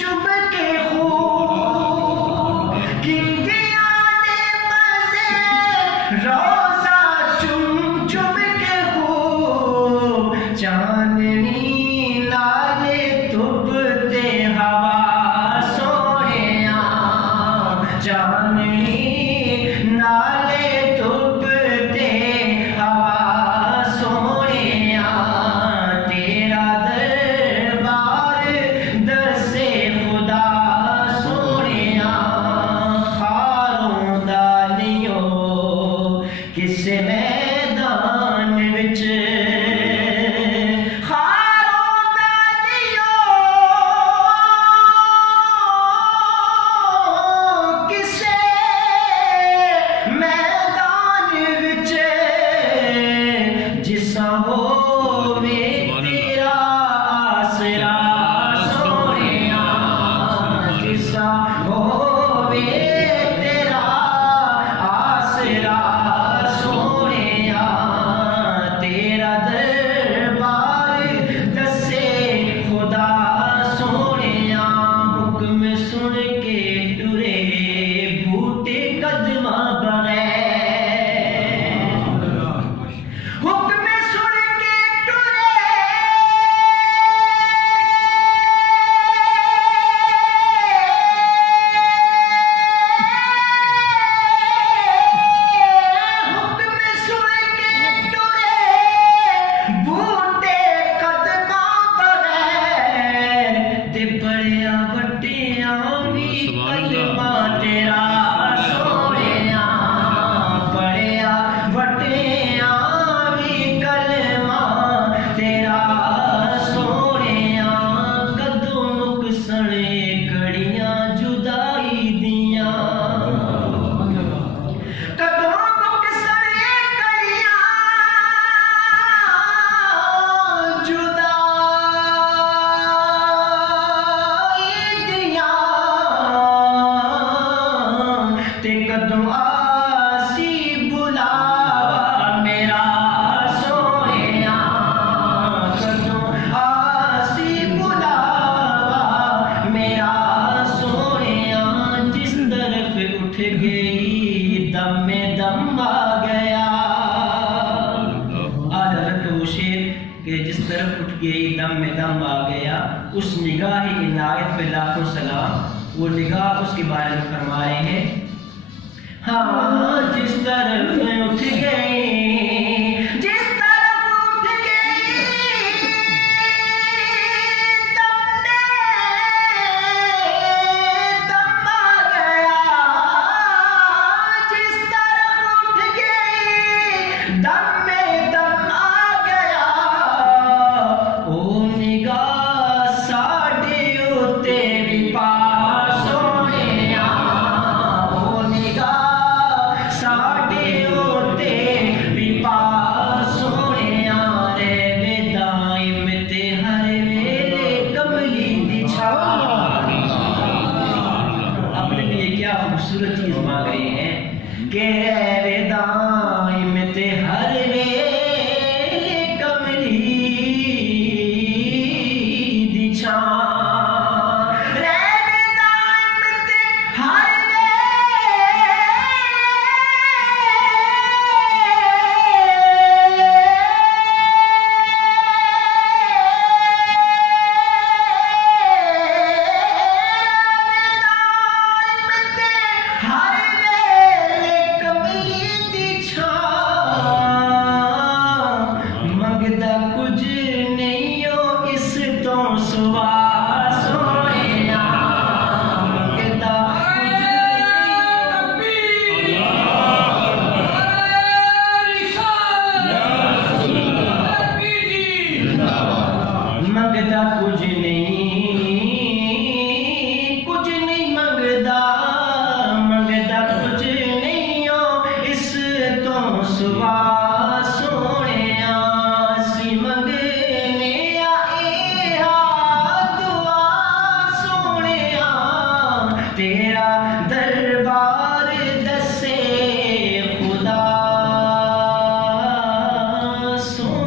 चुभ के खूब किंदिया ने मजे रोजा चुम चुभ के खूब चांदनी लाले तुबते हवा सोहणिया चांदनी नाले तुबते हवा सोहणिया तेरा दरबार दसे खुदा सोहणिया खारों दा नियो किस मैदान विच खारों दा नियो किसे मैदान विच जिसा होवे तेरा आसरा सोहणिया जिसा होवे तेरा आसरा सोहणिया तेरा दरबार दसे खुदा सोहणिया हुक्म सुन के टुरे बूटे कदमा बगैर हुक्म सुन के टुरे हुक्म सुन के टुरे बूटे कदमा बगैर ते बड़िया वड्डिया भी कलमा तेरा सोहणिया बड़िया वड्डिया भी कलमा तेरा सोहणिया कदों मुकसणे घड़ियां जुदाई दियां कदों मुकसणे घड़ियां जुदाई दियां ते कदों आसी बुलावा मेरा सोहणिया कदों आसी बुलावा मेरा सोहणिया जिस तरफ उठ गई दम में दम आ गया आदरत वो शेर के जिस तरफ उठ गई दम में दम आ गया उस निगाह इनायत पे लाखों सलाम वो निगाह उसके बारे में फरमा रहे हैं हाँ जिस तरफ उठ गई जिस तरफ उठ गई दम में दम आ गया जिस तरफ उठ गई दम में दम आ गया ओ निगाह साडे उते भी पास सोहणिया ओ निगाह साडे उते भी पास सोहणिया रे वेदाइम ते हर वेले कमली दी छाव अपने लिए क्या खूबसूरत चीज मांग रहे हैं कि वेदाइम ते हर वेले कमली दी छाव रे वेदाइम ते हर हर वेले कमली दी छाव मंगदा कुछ नहीं हो इस तो सुवा सोहणिया मंगदा मंगदा कुछ नहीं मंगदा मंगदा कुछ नहीं हो इस तो सुवा सोहणिया सी मंगने आए हा दुआ सोहणिया तेरा दरबार दसे खुदा सोहणिया